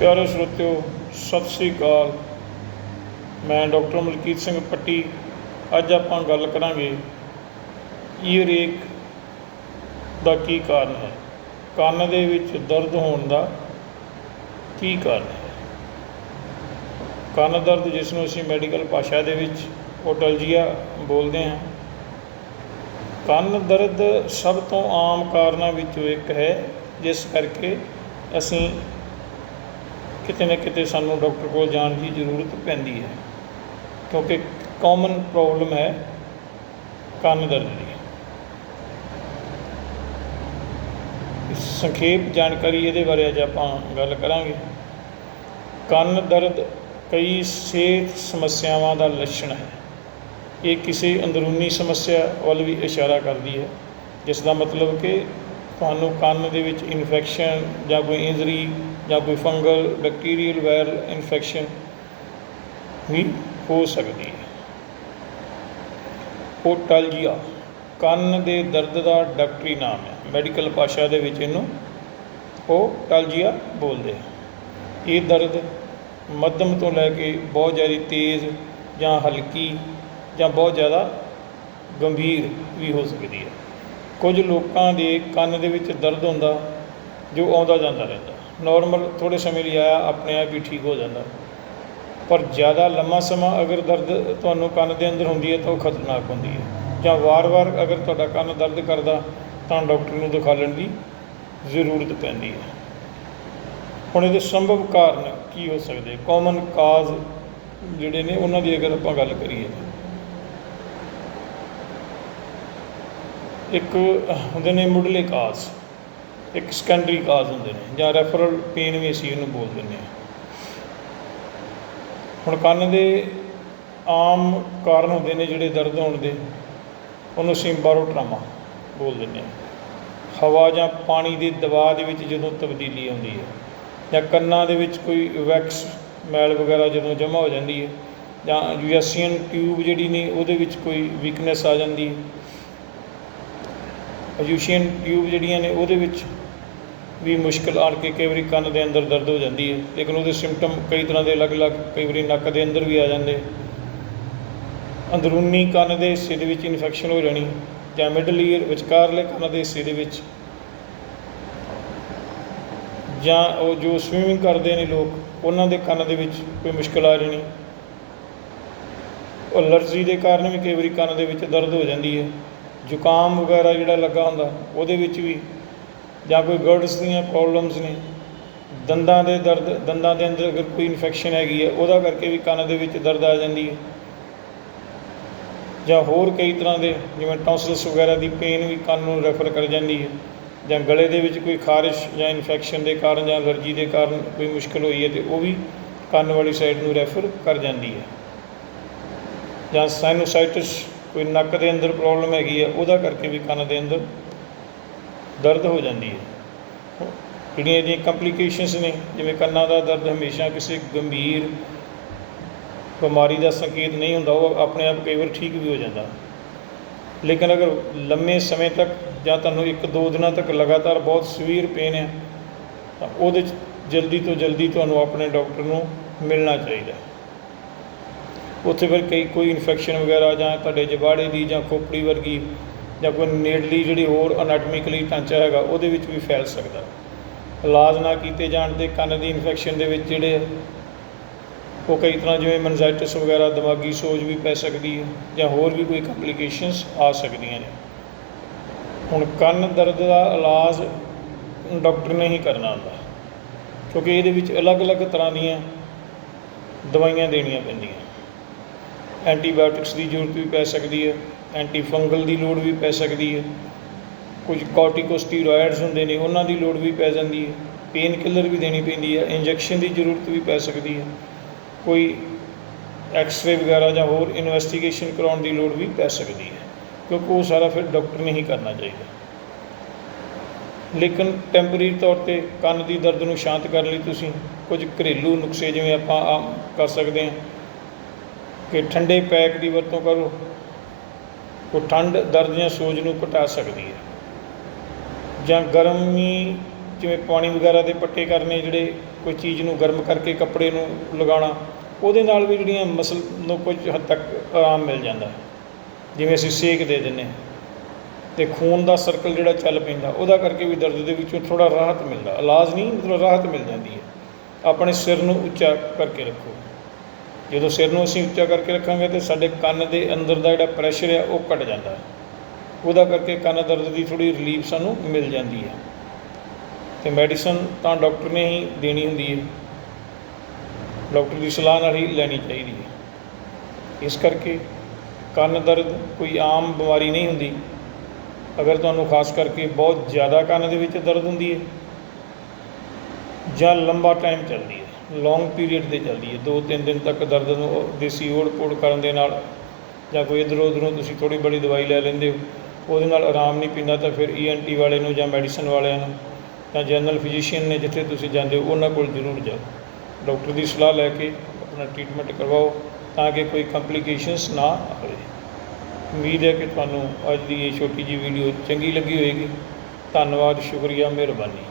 ਪਿਆਰੇ ਸਰੋਤਿਓ, ਸਤਿ ਸ੍ਰੀ ਅਕਾਲ। ਮੈਂ ਡਾਕਟਰ ਮਲਕੀਤ ਸਿੰਘ ਪੱਟੀ। ਅੱਜ ਆਪਾਂ ਗੱਲ ਕਰਾਂਗੇ ਈਅਰੇਕ ਦਾ ਕੀ ਕਾਰਨ ਹੈ। ਕੰਨ ਦੇ ਵਿੱਚ ਦਰਦ ਹੋਣ ਦਾ ਕੀ ਕਾਰਨ ਹੈ? ਕੰਨ ਦਰਦ ਜਿਸ ਨੂੰ ਅਸੀਂ ਮੈਡੀਕਲ ਭਾਸ਼ਾ ਦੇ ਵਿੱਚ ਓਟਲਜੀਆ ਬੋਲਦੇ ਹਾਂ। ਕੰਨ ਦਰਦ ਸਭ ਤੋਂ ਆਮ ਕਾਰਨਾਂ ਵਿੱਚੋਂ ਇੱਕ ਹੈ, ਜਿਸ ਕਰਕੇ ਅਸੀਂ ਕਿਤੇ ਨਾ ਕਿਤੇ ਸਾਨੂੰ ਡਾਕਟਰ ਕੋਲ ਜਾਣ ਦੀ ਜ਼ਰੂਰਤ ਪੈਂਦੀ ਹੈ, ਕਿਉਂਕਿ ਕਾਮਨ ਪ੍ਰੋਬਲਮ ਹੈ ਕੰਨ ਦਰਦ ਦੀ। ਸੰਖੇਪ ਜਾਣਕਾਰੀ ਇਹਦੇ ਬਾਰੇ ਅੱਜ ਆਪਾਂ ਗੱਲ ਕਰਾਂਗੇ। ਕੰਨ ਦਰਦ ਕਈ ਸਿਹਤ ਸਮੱਸਿਆਵਾਂ ਦਾ ਲੱਛਣ ਹੈ। ਇਹ ਕਿਸੇ ਅੰਦਰੂਨੀ ਸਮੱਸਿਆ ਵੱਲ ਵੀ ਇਸ਼ਾਰਾ ਕਰਦੀ ਹੈ, ਜਿਸ ਦਾ ਮਤਲਬ ਕਿ ਤੁਹਾਨੂੰ ਕੰਨ ਦੇ ਵਿੱਚ ਇਨਫੈਕਸ਼ਨ ਜਾਂ ਕੋਈ ਇੰਜਰੀ ਜਾਂ ਕੋਈ ਫੰਗਲ ਬੈਕਟੀਰੀਅਲ ਵਾਇਰਲ ਇਨਫੈਕਸ਼ਨ ਵੀ ਹੋ ਸਕਦੀ ਹੈ। ਓਟਲਜੀਆ ਕੰਨ ਦੇ ਦਰਦ ਦਾ ਡਾਕਟਰੀ ਨਾਮ ਹੈ। ਮੈਡੀਕਲ ਭਾਸ਼ਾ ਦੇ ਵਿੱਚ ਇਹਨੂੰ ਓਟਲਜੀਆ ਬੋਲਦੇ ਆ ਇਹ ਦਰਦ ਮੱਧਮ ਤੋਂ ਲੈ ਕੇ ਬਹੁਤ ਜ਼ਿਆਦਾ ਤੇਜ਼ ਜਾਂ ਹਲਕੀ ਜਾਂ ਬਹੁਤ ਜ਼ਿਆਦਾ ਗੰਭੀਰ ਵੀ ਹੋ ਸਕਦੀ ਹੈ। ਕੁਝ ਲੋਕਾਂ ਦੇ ਕੰਨ ਦੇ ਵਿੱਚ ਦਰਦ ਹੁੰਦਾ, ਜੋ ਆਉਂਦਾ ਜਾਂਦਾ ਰਹਿੰਦਾ। ਨੋਰਮਲ ਥੋੜ੍ਹੇ ਸਮੇਂ ਲਈ ਆਇਆ, ਆਪਣੇ ਆਪ ਹੀ ਠੀਕ ਹੋ ਜਾਂਦਾ। ਪਰ ਜ਼ਿਆਦਾ ਲੰਮਾ ਸਮਾਂ ਅਗਰ ਦਰਦ ਤੁਹਾਨੂੰ ਕੰਨ ਦੇ ਅੰਦਰ ਹੁੰਦੀ ਹੈ, ਤਾਂ ਉਹ ਖਤਰਨਾਕ ਹੁੰਦੀ ਹੈ। ਜਾਂ ਵਾਰ-ਵਾਰ ਅਗਰ ਤੁਹਾਡਾ ਕੰਨ ਦਰਦ ਕਰਦਾ, ਤਾਂ ਡਾਕਟਰ ਨੂੰ ਦਿਖਾ ਦੀ ਜ਼ਰੂਰਤ ਪੈਂਦੀ ਹੈ। ਹੁਣ ਇਹਦੇ ਸੰਭਵ ਕਾਰਨ ਕੀ ਹੋ ਸਕਦੇ? ਕਾਮਨ ਕਾਜ਼ ਜਿਹੜੇ ਨੇ, ਉਹਨਾਂ ਦੀ ਅਗਰ ਆਪਾਂ ਗੱਲ ਕਰੀਏ ਇੱਕ ਹੁੰਦੇ ਨੇ ਮੁੱਢਲੇ ਕਾਜ਼, ਇੱਕ ਸੈਕੰਡਰੀ ਕਾਜ਼ ਹੁੰਦੇ ਨੇ ਜਾਂ ਰੈਫਰਲ ਪੇਨ ਵੀ ਅਸੀਂ ਇਹਨੂੰ ਬੋਲ ਦਿੰਦੇ ਹਾਂ। ਹੁਣ ਕੰਨ ਦੇ ਆਮ ਕਾਰਨ ਹੁੰਦੇ ਨੇ ਜਿਹੜੇ ਦਰਦ ਹੋਣ ਦੇ, ਉਹਨੂੰ ਅਸੀਂ ਬਾਰੋਟਰਾਮਾ ਬੋਲ ਦਿੰਦੇ ਹਾਂ। ਹਵਾ ਜਾਂ ਪਾਣੀ ਦੇ ਦਬਾਅ ਦੇ ਵਿੱਚ ਜਦੋਂ ਤਬਦੀਲੀ ਆਉਂਦੀ ਹੈ ਜਾਂ ਕੰਨਾਂ ਦੇ ਵਿੱਚ ਕੋਈ ਵੈਕਸ ਮੈਲ ਵਗੈਰਾ ਜਦੋਂ ਜਮ੍ਹਾਂ ਹੋ ਜਾਂਦੀ ਹੈ ਜਾਂ ਯੂਐਸੀਅਨ ਟਿਊਬ ਜਿਹੜੀ ਨੇ ਉਹਦੇ ਵਿੱਚ ਕੋਈ ਵੀਕਨੈਸ ਆ ਜਾਂਦੀ ਹੈ ਅਜੂਸ਼ੀਅਨ ਟਿਊਬ ਜਿਹੜੀਆਂ ਨੇ ਉਹਦੇ ਵਿੱਚ ਵੀ ਮੁਸ਼ਕਲ ਆਣ ਕੇ ਕਈ ਵਾਰੀ ਕੰਨ ਦੇ ਅੰਦਰ ਦਰਦ ਹੋ ਜਾਂਦੀ ਹੈ, ਲੇਕਿਨ ਉਹਦੇ ਸਿੰਪਟਮ ਕਈ ਤਰ੍ਹਾਂ ਦੇ ਅਲੱਗ-ਅਲੱਗ, ਕਈ ਵਾਰੀ ਨੱਕ ਦੇ ਅੰਦਰ ਵੀ ਆ ਜਾਂਦੇ। ਅੰਦਰੂਨੀ ਕੰਨ ਦੇ ਹਿੱਸੇ ਦੇ ਵਿੱਚ ਇਨਫੈਕਸ਼ਨ ਹੋ ਜਾਣੀ, ਜਾਂ ਮਿਡਲ ਈਅਰ ਵਿਚਕਾਰਲੇ ਕੰਨ ਦੇ ਹਿੱਸੇ ਦੇ ਵਿੱਚ। ਜਾਂ ਉਹ ਜੋ ਸਵੀਮਿੰਗ ਕਰਦੇ ਨੇ ਲੋਕ, ਉਹਨਾਂ ਦੇ ਕੰਨ ਦੇ ਵਿੱਚ ਕੋਈ ਮੁਸ਼ਕਲ ਆ ਜਾਣੀ। ਅਲਰਜੀ ਦੇ ਕਾਰਨ ਵੀ ਕਈ ਵਾਰੀ ਕੰਨ ਦੇ ਵਿੱਚ ਦਰਦ ਹੋ ਜਾਂਦੀ ਹੈ। ਜ਼ੁਕਾਮ ਵਗੈਰਾ ਜਿਹੜਾ ਲੱਗਾ ਹੁੰਦਾ, ਉਹਦੇ ਵਿੱਚ ਵੀ ਜਾਂ ਕੋਈ ਗਰਡਸ ਦੀਆਂ ਪ੍ਰੋਬਲਮਸ ਨੇ, ਦੰਦਾਂ ਦੇ ਦਰਦ, ਦੰਦਾਂ ਦੇ ਅੰਦਰ ਅਗਰ ਕੋਈ ਇਨਫੈਕਸ਼ਨ ਹੈਗੀ ਹੈ, ਉਹਦਾ ਕਰਕੇ ਵੀ ਕੰਨ ਦੇ ਵਿੱਚ ਦਰਦ ਆ ਜਾਂਦੀ ਹੈ। ਜਾਂ ਹੋਰ ਕਈ ਤਰ੍ਹਾਂ ਦੇ, ਜਿਵੇਂ ਟੌਂਸਲਸ ਵਗੈਰਾ ਦੀ ਪੇਨ ਵੀ ਕੰਨ ਨੂੰ ਰੈਫਰ ਕਰ ਜਾਂਦੀ ਹੈ, ਜਾਂ ਗਲੇ ਦੇ ਵਿੱਚ ਕੋਈ ਖਾਰਿਸ਼ ਜਾਂ ਇਨਫੈਕਸ਼ਨ ਦੇ ਕਾਰਨ ਜਾਂ ਅਲਰਜੀ ਦੇ ਕਾਰਨ ਕੋਈ ਮੁਸ਼ਕਲ ਹੋਈ ਹੈ, ਤੇ ਉਹ ਵੀ ਕੰਨ ਵਾਲੀ ਸਾਈਡ ਨੂੰ ਰੈਫਰ ਕਰ ਜਾਂਦੀ ਹੈ। ਜਾਂ ਸਾਈਨੋਸਾਈਟਿਸ ਕੋਈ ਨੱਕ ਦੇ ਅੰਦਰ ਪ੍ਰੋਬਲਮ ਹੈਗੀ ਹੈ ਉਹਦਾ ਕਰਕੇ ਵੀ ਕੰਨ ਦੇ ਅੰਦਰ ਦਰਦ ਹੋ ਜਾਂਦੀ ਹੈ। ਜਿਹੜੀਆਂ ਇਹਦੀਆਂ ਕੰਪਲਿਕੇਸ਼ਨਸ ਨੇ, ਜਿਵੇਂ ਕੰਨਾਂ ਦਾ ਦਰਦ ਹਮੇਸ਼ਾ ਕਿਸੇ ਗੰਭੀਰ ਬਿਮਾਰੀ ਦਾ ਸੰਕੇਤ ਨਹੀਂ ਹੁੰਦਾ, ਉਹ ਆਪਣੇ ਆਪ ਕਈ ਵਾਰ ਠੀਕ ਵੀ ਹੋ ਜਾਂਦਾ। ਲੇਕਿਨ ਅਗਰ ਲੰਮੇ ਸਮੇਂ ਤੱਕ ਜਾਂ ਤੁਹਾਨੂੰ ਇੱਕ ਦੋ ਦਿਨਾਂ ਤੱਕ ਲਗਾਤਾਰ ਬਹੁਤ ਸਵੀਰ ਪੇਨ ਹੈ, ਤਾਂ ਉਹਦੇ 'ਚ ਜਲਦੀ ਤੋਂ ਜਲਦੀ ਤੁਹਾਨੂੰ ਆਪਣੇ ਡਾਕਟਰ ਨੂੰ ਮਿਲਣਾ ਚਾਹੀਦਾ। ਉੱਥੇ ਫਿਰ ਕਈ, ਕੋਈ ਇਨਫੈਕਸ਼ਨ ਵਗੈਰਾ ਜਾਂ ਤੁਹਾਡੇ ਜਬਾੜੇ ਦੀ ਜਾਂ ਖੋਪੜੀ ਵਰਗੀ ਜਾਂ ਕੋਈ ਨੇੜਲੀ ਜਿਹੜੀ ਹੋਰ ਅਨਾਟਮਿਕਲੀ ਢਾਂਚਾ ਹੈਗਾ, ਉਹਦੇ ਵਿੱਚ ਵੀ ਫੈਲ ਸਕਦਾ। ਇਲਾਜ ਨਾ ਕੀਤੇ ਜਾਣ ਦੇ ਕੰਨ ਦੀ ਇਨਫੈਕਸ਼ਨ ਦੇ ਵਿੱਚ ਜਿਹੜੇ ਉਹ ਕਈ ਤਰ੍ਹਾਂ ਜਿਵੇਂ ਮਨਜ਼ਾਈਟਿਸ ਵਗੈਰਾ, ਦਿਮਾਗੀ ਸੋਜ ਵੀ ਪੈ ਸਕਦੀ ਹੈ ਜਾਂ ਹੋਰ ਵੀ ਕੋਈ ਕੰਪਲਿਕੇਸ਼ਨਸ ਆ ਸਕਦੀਆਂ ਨੇ। ਹੁਣ ਕੰਨ ਦਰਦ ਦਾ ਇਲਾਜ ਡਾਕਟਰ ਨੇ ਹੀ ਕਰਨਾ ਹੁੰਦਾ, ਕਿਉਂਕਿ ਇਹਦੇ ਵਿੱਚ ਅਲੱਗ-ਅਲੱਗ ਤਰ੍ਹਾਂ ਦੀਆਂ ਦਵਾਈਆਂ ਦੇਣੀਆਂ ਪੈਂਦੀਆਂ। ਐਂਟੀਬਾਇਓਟਿਕਸ ਦੀ ਜ਼ਰੂਰਤ ਵੀ ਪੈ ਸਕਦੀ ਹੈ ਐਂਟੀ ਫੰਗਲ ਦੀ ਲੋੜ ਵੀ ਪੈ ਸਕਦੀ ਹੈ। ਕੁਝ ਕੋਰਟੀਕੋਸਟੀਰੋਇਡਸ ਹੁੰਦੇ ਨੇ, ਉਹਨਾਂ ਦੀ ਲੋੜ ਵੀ ਪੈ ਜਾਂਦੀ ਹੈ। ਪੇਨ ਕਿਲਰ ਵੀ ਦੇਣੀ ਪੈਂਦੀ ਹੈ, ਇੰਜੈਕਸ਼ਨ ਦੀ ਜ਼ਰੂਰਤ ਵੀ ਪੈ ਸਕਦੀ ਹੈ। ਕੋਈ ਐਕਸ-ਰੇ ਵਗੈਰਾ ਜਾਂ ਹੋਰ ਇਨਵੈਸਟੀਗੇਸ਼ਨ ਕਰਾਉਣ ਦੀ ਲੋੜ ਵੀ ਪੈ ਸਕਦੀ ਹੈ, ਕਿਉਂਕਿ ਉਹ ਸਾਰਾ ਫਿਰ ਡਾਕਟਰ ਨੇ ਹੀ ਕਰਨਾ ਚਾਹੀਦਾ। ਲੇਕਿਨ ਟੈਂਪਰੇਰੀ ਤੌਰ ਤੇ ਕੰਨ ਦੀ ਦਰਦ ਨੂੰ ਸ਼ਾਂਤ ਕਰਨ ਲਈ ਤੁਸੀਂ ਕੁਝ ਘਰੇਲੂ ਨੁਸਖੇ ਜਿਵੇਂ ਆਪਾਂ ਆਮ ਕਰ ਸਕਦੇ ਹਾਂ ਕਿ ਠੰਡੇ ਪੈਕ ਦੀ ਵਰਤੋਂ ਕਰੋ। ਉਹ ਠੰਡ ਦਰਦ ਜਾਂ ਸੋਜ ਨੂੰ ਘਟਾ ਸਕਦੀ ਹੈ। ਜਾਂ ਗਰਮੀ ਜਿਵੇਂ ਪਾਣੀ ਵਗੈਰਾ ਦੇ ਪੱਟੇ ਕਰਨੇ, ਜਿਹੜੇ ਕੋਈ ਚੀਜ਼ ਨੂੰ ਗਰਮ ਕਰਕੇ ਕੱਪੜੇ ਨੂੰ ਲਗਾਉਣਾ, ਉਹਦੇ ਨਾਲ ਵੀ ਜਿਹੜੀਆਂ ਮਸਲ ਨੂੰ ਕੁਝ ਹੱਦ ਤੱਕ ਆਰਾਮ ਮਿਲ ਜਾਂਦਾ। ਜਿਵੇਂ ਅਸੀਂ ਸੇਕ ਦੇ ਦਿੰਦੇ ਹਾਂ ਤੇ ਖੂਨ ਦਾ ਸਰਕਲ ਜਿਹੜਾ ਚੱਲ ਪੈਂਦਾ, ਉਹਦਾ ਕਰਕੇ ਵੀ ਦਰਦ ਦੇ ਵਿੱਚੋਂ ਥੋੜਾ ਰਾਹਤ ਮਿਲਦਾ। ਇਲਾਜ ਨਹੀਂ ਮਤਲਬ ਰਾਹਤ ਮਿਲ ਜਾਂਦੀ ਹੈ। ਆਪਣੇ ਸਿਰ ਨੂੰ ਉੱਚਾ ਕਰਕੇ ਰੱਖੋ। ਜਦੋਂ ਸਿਰ ਨੂੰ ਅਸੀਂ ਉੱਚਾ ਕਰਕੇ ਰੱਖਾਂਗੇ ਤੇ ਸਾਡੇ ਕੰਨ ਦੇ ਅੰਦਰ ਦਾ ਜਿਹੜਾ ਪ੍ਰੈਸ਼ਰ ਹੈ ਉਹ ਘਟ ਜਾਂਦਾ ਹੈ। ਉਹਦਾ ਕਰਕੇ ਕੰਨ ਦਰਦ ਦੀ ਥੋੜੀ ਰਿਲੀਫ ਸਾਨੂੰ ਮਿਲ ਜਾਂਦੀ ਹੈ। ਤੇ ਮੈਡੀਸਨ ਤਾਂ ਡਾਕਟਰ ਨੇ ਹੀ ਦੇਣੀ ਹੁੰਦੀ ਹੈ। ਡਾਕਟਰ ਦੀ ਸਲਾਹ ਨਾਲ ਹੀ ਲੈਣੀ ਚਾਹੀਦੀ ਹੈ। ਇਸ ਕਰਕੇ ਕੰਨ ਦਰਦ ਕੋਈ ਆਮ ਬਿਮਾਰੀ ਨਹੀਂ ਹੁੰਦੀ। ਅਗਰ ਤੁਹਾਨੂੰ ਖਾਸ ਕਰਕੇ ਬਹੁਤ ਜ਼ਿਆਦਾ ਕੰਨ ਦੇ ਵਿੱਚ ਦਰਦ ਹੁੰਦੀ ਹੈ ਜਾਂ ਲੰਬਾ ਟਾਈਮ ਚੱਲਦੀ ਹੈ। ਲੌਂਗ ਪੀਰੀਅਡ ਤੇ ਚੱਲਦੀ ਹੈ। 2-3 ਦਿਨ ਤੱਕ ਦਰਦ ਨੂੰ ਦੇਸੀ ਓੜ ਪੋੜ ਕਰਨ ਦੇ ਨਾਲ ਜਾਂ ਕੋਈ ਇੱਧਰੋਂ ਉੱਧਰੋਂ ਤੁਸੀਂ ਥੋੜੀ ਬੜੀ ਦਵਾਈ ਲੈ ਲੈਂਦੇ ਹੋ, ਉਹਦੇ ਨਾਲ ਆਰਾਮ ਨਹੀਂ ਪੈਂਦਾ ਤਾਂ ਫਿਰ ਈਐਨਟੀ ਵਾਲੇ ਨੂੰ ਜਾਂ ਮੈਡੀਸਨ ਵਾਲਿਆਂ ਨੂੰ ਜਾਂ ਜਨਰਲ ਫਿਜ਼ੀਸ਼ੀਅਨ ਨੇ ਜਿੱਥੇ ਤੁਸੀਂ ਜਾਂਦੇ ਹੋ, ਉਹਨਾਂ ਕੋਲ ਜ਼ਰੂਰ ਜਾਓ। ਡਾਕਟਰ ਦੀ ਸਲਾਹ ਲੈ ਕੇ ਆਪਣਾ ਟ੍ਰੀਟਮੈਂਟ ਕਰਵਾਓ ਤਾਂ ਕਿ ਕੋਈ ਕੰਪਲਿਕੇਸ਼ਨਸ ਨਾ ਆਵੇ। ਉਮੀਦ ਹੈ ਕਿ ਤੁਹਾਨੂੰ ਅੱਜ ਦੀ ਇਹ ਛੋਟੀ ਜਿਹੀ ਵੀਡੀਓ ਚੰਗੀ ਲੱਗੀ ਹੋਵੇਗੀ ਧੰਨਵਾਦ, ਸ਼ੁਕਰੀਆ, ਮਿਹਰਬਾਨੀ।